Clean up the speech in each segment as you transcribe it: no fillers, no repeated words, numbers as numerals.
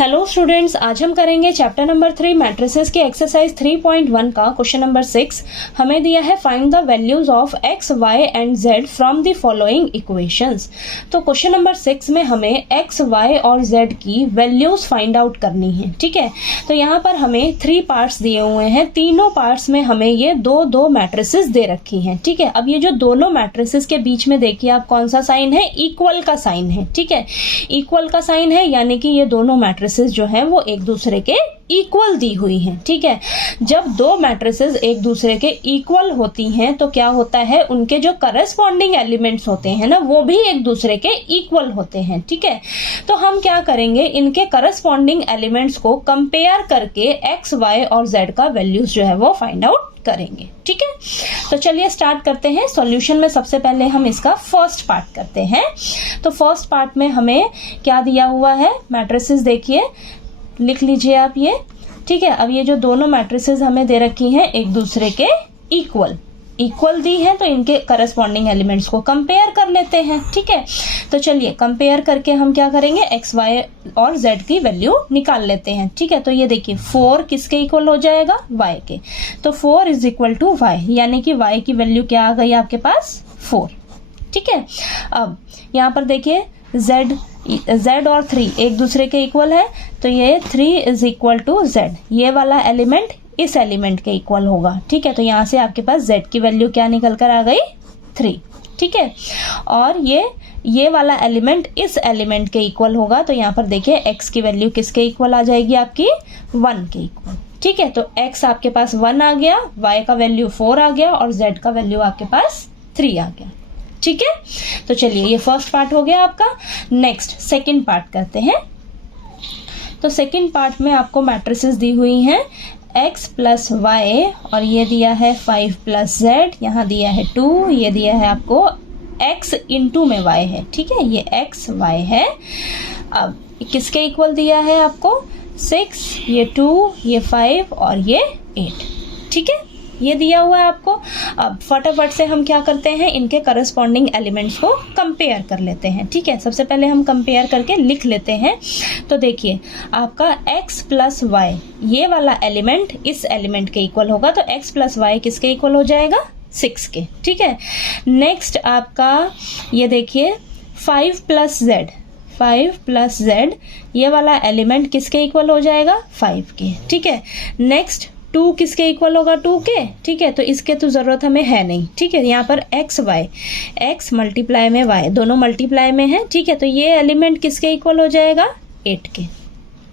Hello students, आज हम करेंगे चैप्टर नंबर 3 मैट्रिसेस के एक्सरसाइज 3.1 का क्वेश्चन नंबर 6। हमें दिया है find the values of x, y and z from the following equations. तो क्वेश्चन नंबर 6 में हमें x, y और z की वैल्यूज फाइंड आउट करनी है। ठीक है, तो यहाँ पर हमें 3 पार्ट्स दिए हुए हैं। तीनों पार्ट्स में हमें ये दो मैट्रिसेस दे रखी हैं। ठीक है, अब ये जो दोनों मैट्रिसेस के बीच में देखिए आप कौन सा साइन है, इक्वल का साइन है। ठीक है, इक्वल का साइन है यानी कि ये दोनों मैट्रिसेस जो है वो एक दूसरे के इक्वल दी हुई हैं। ठीक है, जब दो मैट्रिसेस एक दूसरे के इक्वल होती हैं तो क्या होता है, उनके जो करस्पॉन्डिंग एलिमेंट्स होते हैं ना वो भी एक दूसरे के इक्वल होते हैं। ठीक है, तो हम क्या करेंगे, इनके करस्पॉन्डिंग एलिमेंट्स को कंपेयर करके x, y और z का वैल्यूज जो है वो फाइंड आउट करेंगे। ठीक है, तो चलिए स्टार्ट करते हैं। सॉल्यूशन में सबसे पहले हम इसका फर्स्ट पार्ट करते हैं। तो फर्स्ट पार्ट में हमें क्या दिया हुआ है, मैट्रिसेस देखिए, लिख लीजिए आप ये। ठीक है, अब ये जो दोनों मैट्रिसेस हमें दे रखी हैं एक दूसरे के इक्वल दी है, तो इनके करस्पॉन्डिंग एलिमेंट्स को कंपेयर कर लेते हैं। ठीक है, तो चलिए कंपेयर करके हम क्या करेंगे, x, y और z की वैल्यू निकाल लेते हैं। ठीक है, तो ये देखिए 4 किसके इक्वल हो जाएगा, y के। तो 4 इज इक्वल टू y, यानी कि y की वैल्यू क्या आ गई आपके पास, 4। ठीक है, अब यहाँ पर देखिए z और 3 एक दूसरे के इक्वल है, तो ये 3 इज इक्वल टू z, ये वाला एलिमेंट इस एलिमेंट के इक्वल होगा। ठीक है, तो यहाँ से आपके पास z की वैल्यू क्या निकल कर आ गई, 3। ठीक है, और ये वाला एलिमेंट इस एलिमेंट के इक्वल होगा, तो यहाँ पर देखिए x की वैल्यू किसके इक्वल आ जाएगी, आपकी 1 के इक्वल। ठीक है, तो x आपके पास 1 आ गया, y का वैल्यू 4 आ गया और z का वैल्यू आपके पास 3 आ गया। ठीक है, तो चलिए ये फर्स्ट पार्ट हो गया आपका। नेक्स्ट सेकंड पार्ट करते हैं। तो सेकंड पार्ट में आपको मैट्रिसेस दी हुई हैं x प्लस y, और ये दिया है 5 प्लस z, यहाँ दिया है 2, ये दिया है आपको x इंटू में y है। ठीक है, ये x y है। अब किसके इक्वल दिया है आपको, 6, ये 2, ये 5 और ये 8। ठीक है, ये दिया हुआ है आपको। अब फटाफट से हम क्या करते हैं, इनके करस्पॉन्डिंग एलिमेंट्स को कंपेयर कर लेते हैं। ठीक है, सबसे पहले हम कंपेयर करके लिख लेते हैं। तो देखिए आपका x प्लस y, ये वाला एलिमेंट इस एलिमेंट के इक्वल होगा, तो x प्लस y किसके इक्वल हो जाएगा, 6 के। ठीक है, नेक्स्ट आपका ये देखिए 5 प्लस z, ये वाला एलिमेंट किसके इक्वल हो जाएगा, 5 के। ठीक है, नेक्स्ट 2 किसके इक्वल होगा, 2 के। ठीक है, तो इसके तो जरूरत हमें है नहीं। ठीक है, यहाँ पर x मल्टीप्लाई में y, दोनों मल्टीप्लाई में है। ठीक है, तो ये एलिमेंट किसके इक्वल हो जाएगा, 8 के।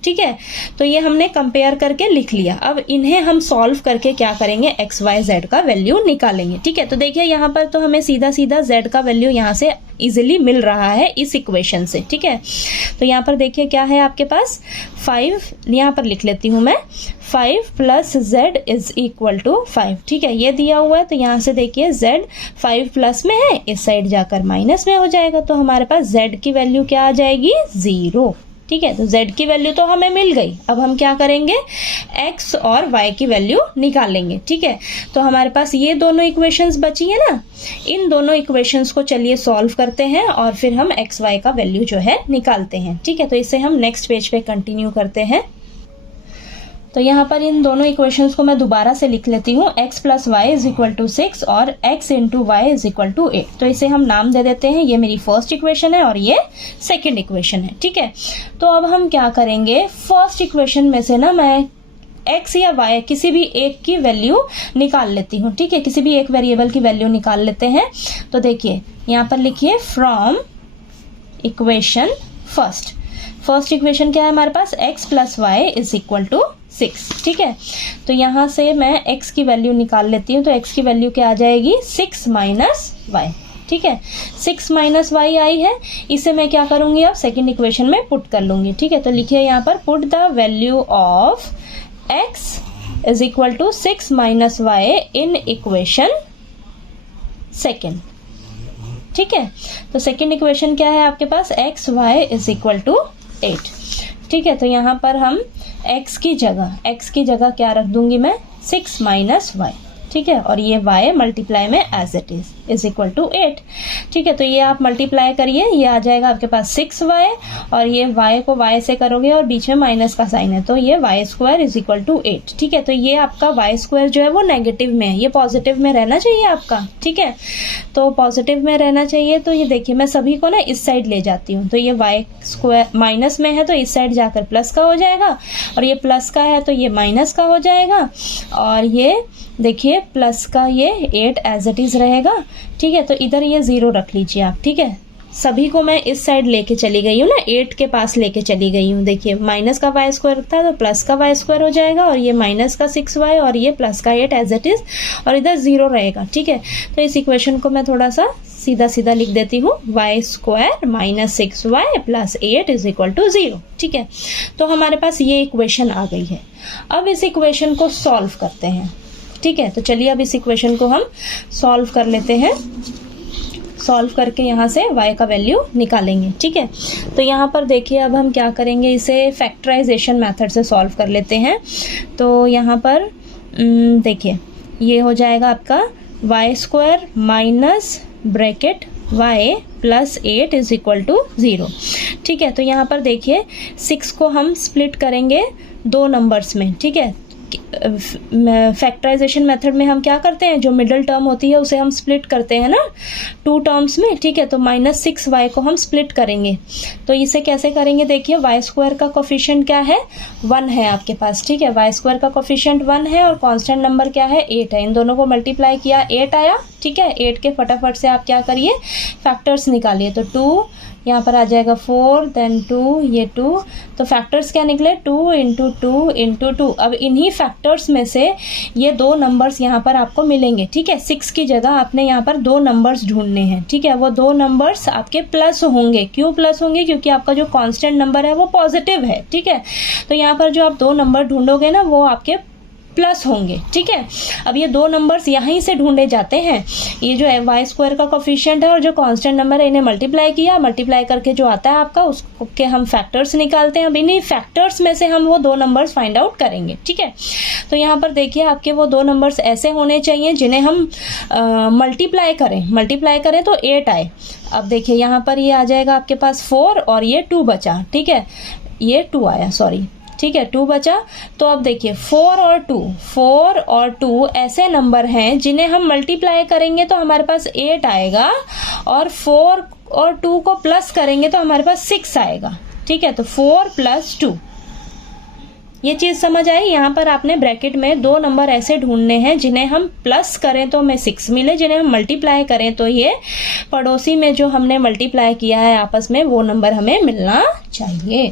ठीक है, तो ये हमने कंपेयर करके लिख लिया। अब इन्हें हम सॉल्व करके क्या करेंगे, x, y, z का वैल्यू निकालेंगे। ठीक है, तो देखिए यहाँ पर तो हमें सीधा z का वैल्यू यहाँ से इजीली मिल रहा है इस इक्वेशन से। ठीक है, तो यहाँ पर देखिए क्या है आपके पास, 5, यहाँ पर लिख लेती हूँ मैं, 5 plus z is equal to 5। ठीक है, ये दिया हुआ है, तो यहाँ से देखिए z 5 प्लस में है, इस साइड जाकर माइनस में हो जाएगा, तो हमारे पास z की वैल्यू क्या आ जाएगी, 0। ठीक है, तो z की वैल्यू तो हमें मिल गई। अब हम क्या करेंगे, x और y की वैल्यू निकालेंगे। ठीक है, तो हमारे पास ये दोनों इक्वेशंस बची है ना, इन दोनों इक्वेशंस को चलिए सॉल्व करते हैं और फिर हम x, y का वैल्यू जो है निकालते हैं। ठीक है, तो इसे हम नेक्स्ट पेज पे कंटिन्यू करते हैं। तो यहाँ पर इन दोनों इक्वेशंस को मैं दोबारा से लिख लेती हूँ, x plus y is equal to 6 और x into y is equal to 8। तो इसे हम नाम दे देते हैं, ये मेरी फर्स्ट इक्वेशन है और ये सेकंड इक्वेशन है। ठीक है, तो अब हम क्या करेंगे, फर्स्ट इक्वेशन में से ना मैं x या y किसी भी एक की वैल्यू निकाल लेती हूँ। ठीक है, किसी भी एक वेरिएबल की वैल्यू निकाल लेते हैं। तो देखिए यहाँ पर लिखिए फ्रॉम इक्वेशन फर्स्ट इक्वेशन क्या है हमारे पास, x plus y is equal to 6। ठीक है, तो यहाँ से मैं x की वैल्यू निकाल लेती हूँ, तो x की वैल्यू क्या आ जाएगी, 6 माइनस वाई। ठीक है, 6 माइनस वाई आई है, इसे मैं क्या करूंगी, अब सेकंड इक्वेशन में पुट कर लूंगी। ठीक है, तो लिखिए यहाँ पर put the value of x is equal to 6 minus y in equation second. ठीक है, तो सेकंड इक्वेशन क्या है आपके पास, x y is equal to 8। ठीक है, तो यहाँ पर हम x की जगह क्या रख दूंगी मैं, 6 माइनस वाई। ठीक है, और ये y मल्टीप्लाई में as it is equal to 8। ठीक ठीक है, तो ये आप मल्टीप्लाई करिए, ये आ जाएगा आपके पास 6y और ये y को y से करोगे और बीच में माइनस का साइन है, तो ये y square is equal to 8। ठीक है, तो ये आपका y स्क्वायर जो है वो नेगेटिव में है, ये पॉजिटिव में रहना चाहिए आपका। ठीक है, तो पॉजिटिव में रहना चाहिए। तो ये देखिए मैं सभी को ना इस साइड ले जाती हूँ, तो ये y स्क्वायर माइनस में है तो इस साइड जाकर प्लस का हो जाएगा, और ये प्लस का है तो ये माइनस का हो जाएगा, और ये देखिए प्लस का ये 8 एज इट इज रहेगा। ठीक है, तो इधर ये 0 रख लीजिए आप। ठीक है, सभी को मैं इस साइड लेके चली गई हूँ ना, 8 के पास लेके चली गई हूँ। देखिए माइनस का y स्क्वायर था तो प्लस का y स्क्वायर हो जाएगा, और ये माइनस का 6y और ये प्लस का 8 एज इट इज, और इधर 0 रहेगा। ठीक है, तो इस इक्वेशन को मैं थोड़ा सा सीधा सीधा लिख देती हूँ, y square minus 6y plus 8 is equal to 0। ठीक है, तो हमारे पास ये इक्वेशन आ गई है। अब इस इक्वेशन को सॉल्व करते हैं। ठीक है, तो चलिए अब इस इक्वेशन को हम सॉल्व कर लेते हैं। सॉल्व करके यहाँ से y का वैल्यू निकालेंगे। ठीक है, तो यहाँ पर देखिए अब हम क्या करेंगे, इसे फैक्टराइजेशन मेथड से सॉल्व कर लेते हैं। तो यहाँ पर देखिए ये हो जाएगा आपका y square minus bracket y plus 8 is equal to 0। ठीक है, तो यहाँ पर देखिए 6 को हम स्प्लिट करेंगे 2 नंबर्स में। ठीक है, फैक्टराइजेशन मेथड में हम क्या करते हैं, जो मिडिल टर्म होती है उसे हम स्प्लिट करते हैं ना 2 टर्म्स में। ठीक है, तो माइनस 6y को हम स्प्लिट करेंगे, तो इसे कैसे करेंगे, देखिए y स्क्वायर का कोफिशिएंट क्या है, 1 है आपके पास। ठीक है, y स्क्वायर का कोफिशिएंट 1 है और कांस्टेंट नंबर क्या है, 8 है। इन दोनों को मल्टीप्लाई किया 8 आया। ठीक है, 8 के फटाफट से आप क्या करिए, फैक्टर्स निकालिए। तो 2 यहाँ पर आ जाएगा 4, देन 2, ये 2, तो फैक्टर्स क्या निकले 2 इंटू 2 इंटू 2। अब इन्हीं फैक्टर्स में से ये 2 नंबर्स यहाँ पर आपको मिलेंगे। ठीक है, 6 की जगह आपने यहाँ पर 2 नंबर्स ढूंढने हैं। ठीक है, वो 2 नंबर्स आपके प्लस होंगे। क्यों प्लस होंगे, क्योंकि आपका जो कांस्टेंट नंबर है वो पॉजिटिव है। ठीक है, तो यहाँ पर जो आप 2 नंबर ढूंढोगे ना वो आपके प्लस होंगे। ठीक है, अब ये 2 नंबर्स यहीं से ढूंढे जाते हैं। ये जो है y स्क्वायर का कोफिशिएंट है और जो कांस्टेंट नंबर है, इन्हें मल्टीप्लाई किया, मल्टीप्लाई करके जो आता है आपका उसके हम फैक्टर्स निकालते हैं। अब इन्हीं फैक्टर्स में से हम वो 2 नंबर्स फाइंड आउट करेंगे। ठीक है, तो यहाँ पर देखिए आपके वो 2 नंबर्स ऐसे होने चाहिए जिन्हें हम मल्टीप्लाई करें तो 8 आए। अब देखिए यहाँ पर ये आ जाएगा आपके पास 4 और ये 2 बचा। ठीक है, ये 2 आया, सॉरी। ठीक है, 2 बचा। तो अब देखिए 4 और 2 ऐसे नंबर हैं जिन्हें हम मल्टीप्लाई करेंगे तो हमारे पास 8 आएगा, और 4 और 2 को प्लस करेंगे तो हमारे पास 6 आएगा। ठीक है, तो 4 + 2, ये चीज़ समझ आई। यहाँ पर आपने ब्रैकेट में 2 नंबर ऐसे ढूंढने हैं जिन्हें हम प्लस करें तो हमें 6 मिले, जिन्हें हम मल्टीप्लाई करें तो ये पड़ोसी में जो हमने मल्टीप्लाई किया है आपस में वो नंबर हमें मिलना चाहिए।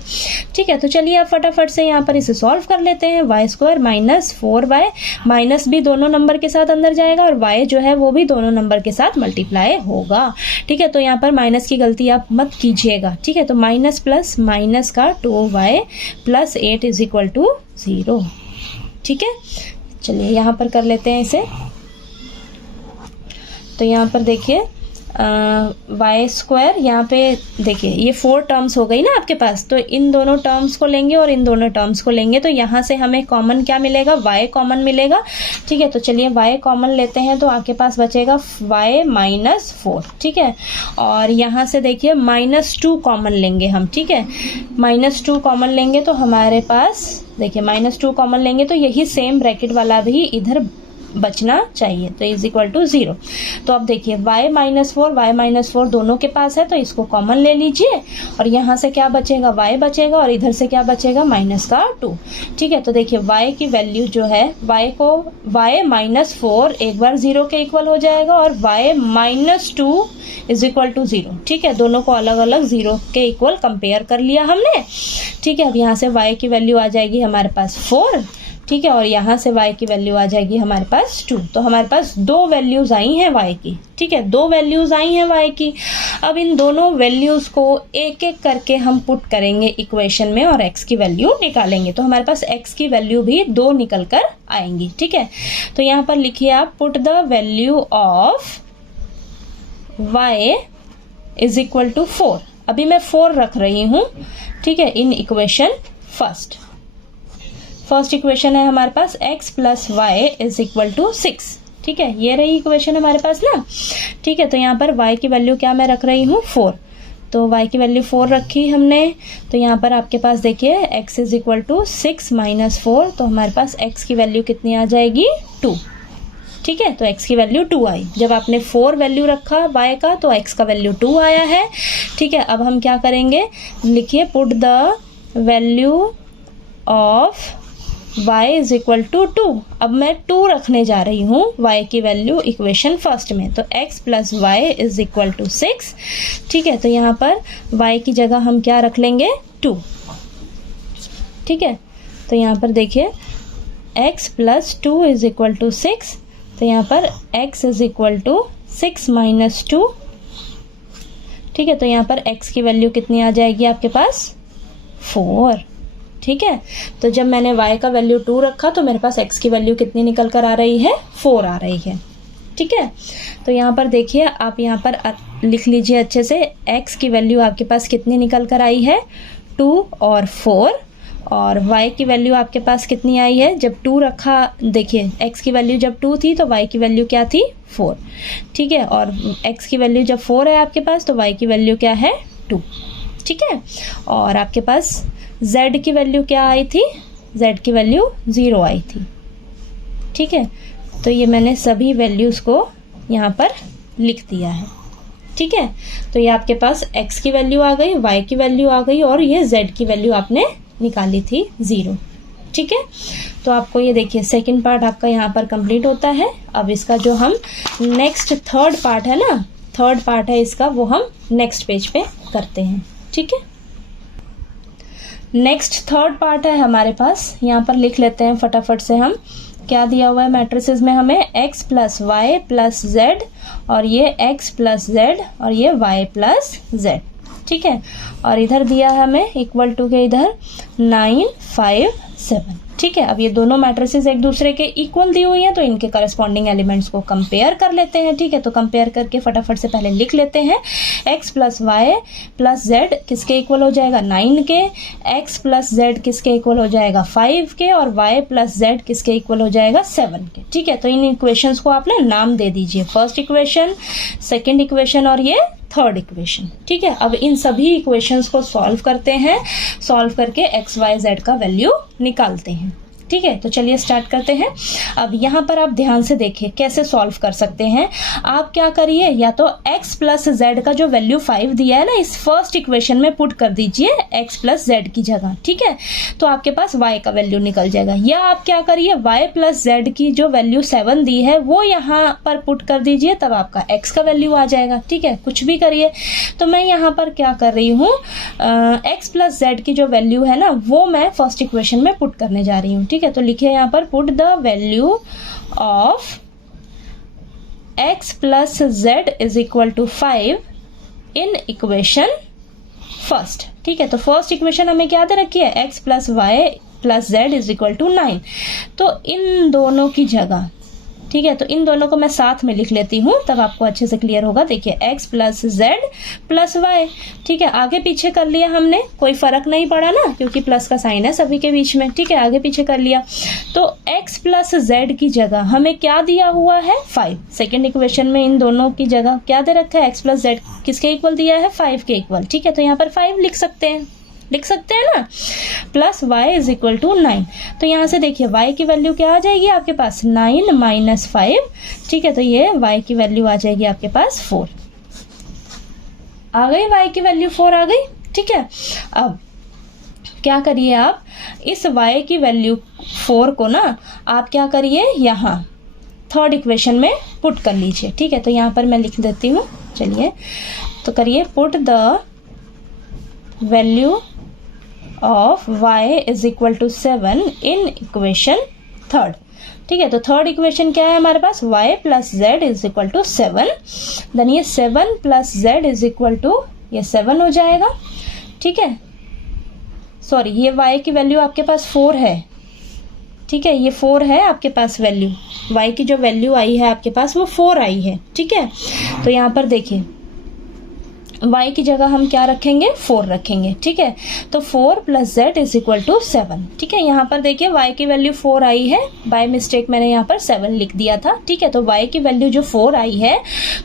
ठीक है, तो चलिए आप फटाफट से यहाँ पर इसे सॉल्व कर लेते हैं। y square minus 4y, minus भी दोनों नंबर के साथ अंदर जाएगा और y जो है वो भी दोनों नंबर के साथ मल्टीप्लाई होगा। ठीक है, तो यहाँ पर माइनस की गलती आप मत कीजिएगा। ठीक है, तो माइनस प्लस माइनस का 2y plus 8 is equal to 0। ठीक है, चलिए यहाँ पर कर लेते हैं इसे। तो यहाँ पर देखिए y स्क्वायर, यहाँ पे देखिए ये 4 टर्म्स हो गई ना आपके पास, तो इन दोनों टर्म्स को लेंगे और इन दोनों टर्म्स को लेंगे, तो यहाँ से हमें कॉमन क्या मिलेगा, y कॉमन मिलेगा। ठीक है, तो चलिए y कॉमन लेते हैं, तो आपके पास बचेगा y माइनस 4। ठीक है, और यहाँ से देखिए -2 कॉमन लेंगे हम। ठीक है, -2 कॉमन लेंगे तो हमारे पास देखिए -2 कॉमन लेंगे तो यही सेम ब्रैकेट वाला भी इधर बचना चाहिए, तो इज इक्वल टू 0। तो अब देखिए y माइनस 4 दोनों के पास है तो इसको कॉमन ले लीजिए, और यहाँ से क्या बचेगा, y बचेगा, और इधर से क्या बचेगा, -2। ठीक है, तो देखिए y की वैल्यू जो है, y माइनस 4 एक बार 0 के इक्वल हो जाएगा, और y minus 2 is equal to 0। ठीक है, दोनों को अलग अलग 0 के इक्वल कंपेयर कर लिया हमने। ठीक है, अब यहाँ से y की वैल्यू आ जाएगी हमारे पास 4। ठीक है, और यहाँ से y की वैल्यू आ जाएगी हमारे पास 2। तो हमारे पास 2 वैल्यूज आई हैं y की। ठीक है, 2 वैल्यूज आई हैं y की। अब इन दोनों वैल्यूज को एक एक करके हम पुट करेंगे इक्वेशन में और x की वैल्यू निकालेंगे, तो हमारे पास x की वैल्यू भी 2 निकल कर आएंगी। ठीक है, तो यहाँ पर लिखिए आप, put the value of y is equal to 4। अभी मैं 4 रख रही हूँ। ठीक है, इन इक्वेशन फर्स्ट इक्वेशन है हमारे पास x + y is equal to 6। ठीक है, ये रही इक्वेशन हमारे पास ना। ठीक है, तो यहाँ पर y की वैल्यू क्या मैं रख रही हूँ 4, तो y की वैल्यू 4 रखी हमने। तो यहाँ पर आपके पास देखिए x is equal to 6 minus 4, तो हमारे पास x की वैल्यू कितनी आ जाएगी 2। ठीक है, तो x की वैल्यू 2 आई। जब आपने 4 वैल्यू रखा y का तो x का वैल्यू 2 आया है। ठीक है, अब हम क्या करेंगे, लिखिए put the value of y is equal to 2। अब मैं 2 रखने जा रही हूँ y की वैल्यू इक्वेशन फर्स्ट में, तो x plus y is equal to 6। ठीक है, तो यहाँ पर y की जगह हम क्या रख लेंगे 2। ठीक है, तो यहाँ पर देखिए x plus 2 is equal to 6, तो यहाँ पर x is equal to 6 minus 2। ठीक है, तो यहाँ पर x की वैल्यू कितनी आ जाएगी आपके पास 4। ठीक है, तो जब मैंने y का वैल्यू 2 रखा तो मेरे पास x की वैल्यू कितनी निकल कर आ रही है 4 आ रही है। ठीक है, तो यहाँ पर देखिए आप यहाँ पर लिख लीजिए अच्छे से, x की वैल्यू आपके पास कितनी निकल कर आई है 2 और 4, और y की वैल्यू आपके पास कितनी आई है, जब 2 रखा देखिए x की वैल्यू जब 2 थी तो y की वैल्यू क्या थी 4। ठीक है, और x की वैल्यू जब 4 है आपके पास तो y की वैल्यू क्या है 2। ठीक है, और आपके पास z की वैल्यू क्या आई थी, z की वैल्यू 0 आई थी। ठीक है, तो ये मैंने सभी वैल्यूज़ को यहाँ पर लिख दिया है। ठीक है, तो ये आपके पास x की वैल्यू आ गई, y की वैल्यू आ गई, और ये z की वैल्यू आपने निकाली थी 0। ठीक है, तो आपको ये देखिए सेकंड पार्ट आपका यहाँ पर कंप्लीट होता है। अब इसका जो हम नेक्स्ट थर्ड पार्ट है ना, थर्ड पार्ट है इसका, वो हम नेक्स्ट पेज पे करते हैं। ठीक है, नेक्स्ट थर्ड पार्ट है हमारे पास, यहाँ पर लिख लेते हैं फटाफट से हम। क्या दिया हुआ है मैट्रिसेस में हमें, x plus y plus z, और ये x प्लस z, और ये y प्लस z। ठीक है, और इधर दिया है हमें इक्वल टू के इधर 9 5 7। ठीक है, अब ये दोनों मैट्रिसेस एक दूसरे के इक्वल दी हुई हैं तो इनके करस्पॉन्डिंग एलिमेंट्स को कंपेयर कर लेते हैं। ठीक है, तो कंपेयर करके फटाफट से पहले लिख लेते हैं, x plus y plus z किसके इक्वल हो जाएगा 9 के, x प्लस z किसके इक्वल हो जाएगा 5 के, और y प्लस z किसके इक्वल हो जाएगा 7 के। ठीक है, तो इन इक्वेशंस को आप ना नाम दे दीजिए, फर्स्ट इक्वेशन, सेकेंड इक्वेशन और ये थर्ड इक्वेशन। ठीक है, अब इन सभी इक्वेशंस को सॉल्व करते हैं, सॉल्व करके x y z का वैल्यू निकालते हैं। ठीक है, तो चलिए स्टार्ट करते हैं। अब यहाँ पर आप ध्यान से देखिए कैसे सॉल्व कर सकते हैं। आप क्या करिए, या तो x प्लस जेड का जो वैल्यू 5 दिया है ना, इस फर्स्ट इक्वेशन में पुट कर दीजिए x प्लस जेड की जगह। ठीक है, तो आपके पास y का वैल्यू निकल जाएगा। या आप क्या करिए, y प्लस जेड की जो वैल्यू 7 दी है वो यहाँ पर पुट कर दीजिए, तब आपका x का वैल्यू आ जाएगा। ठीक है, कुछ भी करिए। तो मैं यहाँ पर क्या कर रही हूँ, x प्लस जेड की जो वैल्यू है ना वो मैं फर्स्ट इक्वेशन में पुट करने जा रही हूँ। ठीक है, तो लिखिए यहाँ पर put the value of x plus z is equal to 5 in equation first. ठीक है, तो फर्स्ट इक्वेशन हमें क्या दे रखी है, x plus y plus z is equal to 9। तो इन दोनों की जगह, ठीक है, तो इन दोनों को मैं साथ में लिख लेती हूँ, तब आपको अच्छे से क्लियर होगा। देखिए x plus z plus y. ठीक है, आगे पीछे कर लिया हमने, कोई फर्क नहीं पड़ा ना, क्योंकि प्लस का साइन है सभी के बीच में। ठीक है, आगे पीछे कर लिया। तो x प्लस जेड की जगह हमें क्या दिया हुआ है 5। सेकेंड इक्वेशन में इन दोनों की जगह क्या दे रखा है, x प्लस जेड किसके इक्वल दिया है 5 के इक्वल। ठीक है, तो यहाँ पर 5 लिख सकते हैं ना, plus y is equal to 9। तो यहाँ से देखिए y की वैल्यू क्या आ जाएगी आपके पास 9 माइनस 5। ठीक है, तो ये y की वैल्यू आ जाएगी आपके पास 4 आ गई, y की वैल्यू 4 आ गई। ठीक है, अब क्या करिए, आप इस y की वैल्यू 4 को ना आप क्या करिए, यहाँ थर्ड इक्वेशन में पुट कर लीजिए। ठीक है, तो यहाँ पर मैं लिख देती हूँ, चलिए तो करिए, put the value of y is equal to 7 in equation third. ठीक है, तो थर्ड इक्वेशन क्या है हमारे पास, y plus z is equal to 7। Then ये 7 plus z is equal to ये 7 हो जाएगा। ठीक है, सॉरी, ये y की वैल्यू आपके पास 4 है। ठीक है, ये 4 है आपके पास वैल्यू, y की जो वैल्यू आई है आपके पास वो 4 आई है। ठीक है, तो यहाँ पर देखिए y की जगह हम क्या रखेंगे, 4 रखेंगे, ठीक है। तो 4 plus z is equal to 7, ठीक है। यहाँ पर देखिए y की वैल्यू 4 आई है, बाय मिस्टेक मैंने यहाँ पर 7 लिख दिया था, ठीक है। तो y की वैल्यू जो 4 आई है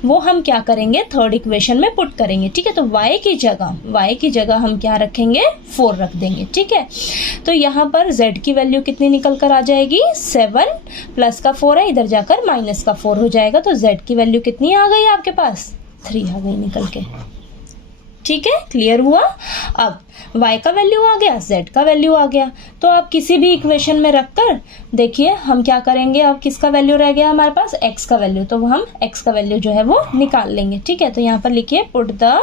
वो हम क्या करेंगे, थर्ड इक्वेशन में पुट करेंगे, ठीक है। तो y की जगह हम क्या रखेंगे, 4 रख देंगे, ठीक है। तो यहाँ पर z की वैल्यू कितनी निकल कर आ जाएगी, 7 प्लस का 4 है, इधर जाकर माइनस का 4 हो जाएगा। तो z की वैल्यू कितनी आ गई आपके पास, 3 आ गई निकल के, ठीक है। क्लियर हुआ। अब y का वैल्यू आ गया, z का वैल्यू आ गया, तो आप किसी भी इक्वेशन में रखकर देखिए हम क्या करेंगे। अब किसका वैल्यू रह गया हमारे पास, x का वैल्यू, तो हम x का वैल्यू जो है वो निकाल लेंगे, ठीक है। तो यहाँ पर लिखिए पुट द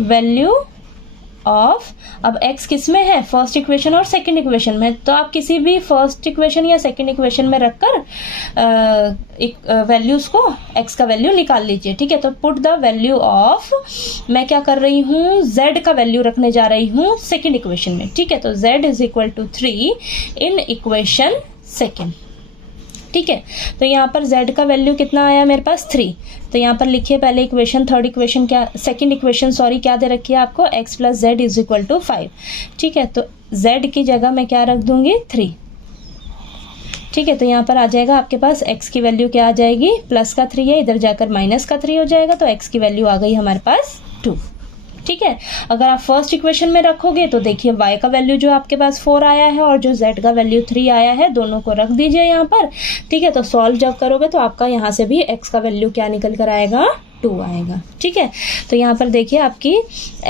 वैल्यू ऑफ, अब x किस में है, फर्स्ट इक्वेशन और सेकंड इक्वेशन में, तो आप किसी भी फर्स्ट इक्वेशन या सेकंड इक्वेशन में रखकर वैल्यूज को x का वैल्यू निकाल लीजिए, ठीक है। तो पुट द वैल्यू ऑफ, मैं क्या कर रही हूँ, z का वैल्यू रखने जा रही हूँ सेकंड इक्वेशन में, ठीक है। तो z is equal to 3 in equation second, ठीक है। तो यहाँ पर z का वैल्यू कितना आया मेरे पास, 3। तो यहाँ पर लिखिए पहले इक्वेशन, थर्ड इक्वेशन क्या, सेकंड इक्वेशन सॉरी क्या दे रखी है आपको, x plus z is equal to 5, ठीक है। तो z की जगह मैं क्या रख दूंगी, 3, ठीक है। तो यहाँ पर आ जाएगा आपके पास x की वैल्यू क्या आ जाएगी, प्लस का 3 है, इधर जाकर माइनस का 3 हो जाएगा, तो x की वैल्यू आ गई हमारे पास 2, ठीक है। अगर आप फर्स्ट इक्वेशन में रखोगे तो देखिए y का वैल्यू जो आपके पास 4 आया है और जो z का वैल्यू 3 आया है, दोनों को रख दीजिए यहाँ पर, ठीक है। तो सॉल्व जब करोगे तो आपका यहाँ से भी x का वैल्यू क्या निकल कर आएगा, 2 आएगा, ठीक है। तो यहाँ पर देखिए आपकी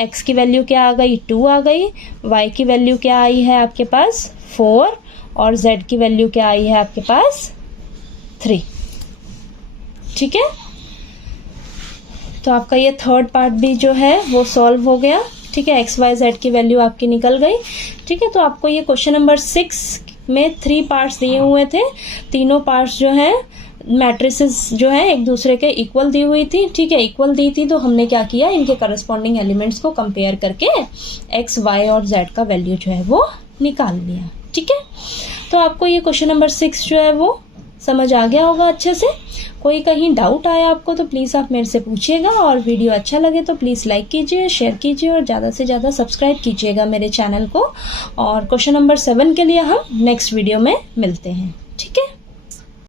x की वैल्यू क्या आ गई, 2 आ गई, y की वैल्यू क्या आई है आपके पास 4 और z की वैल्यू क्या आई है आपके पास 3, ठीक है। तो आपका ये थर्ड पार्ट भी जो है वो सॉल्व हो गया, ठीक है। एक्स वाई जेड की वैल्यू आपकी निकल गई, ठीक है। तो आपको ये क्वेश्चन नंबर 6 में 3 पार्ट्स दिए हुए थे, तीनों पार्ट्स जो हैं मैट्रिसेस जो है एक दूसरे के इक्वल दी हुई थी, ठीक है। इक्वल दी थी तो हमने क्या किया, इनके करस्पॉन्डिंग एलिमेंट्स को कंपेयर करके एक्स वाई और जेड का वैल्यू जो है वो निकाल लिया, ठीक है। तो आपको ये क्वेश्चन नंबर 6 जो है वो समझ आ गया होगा अच्छे से। कोई कहीं डाउट आया आपको तो प्लीज़ आप मेरे से पूछिएगा, और वीडियो अच्छा लगे तो प्लीज़ लाइक कीजिए, शेयर कीजिए और ज़्यादा से ज़्यादा सब्सक्राइब कीजिएगा मेरे चैनल को। और क्वेश्चन नंबर 7 के लिए हम नेक्स्ट वीडियो में मिलते हैं, ठीक है।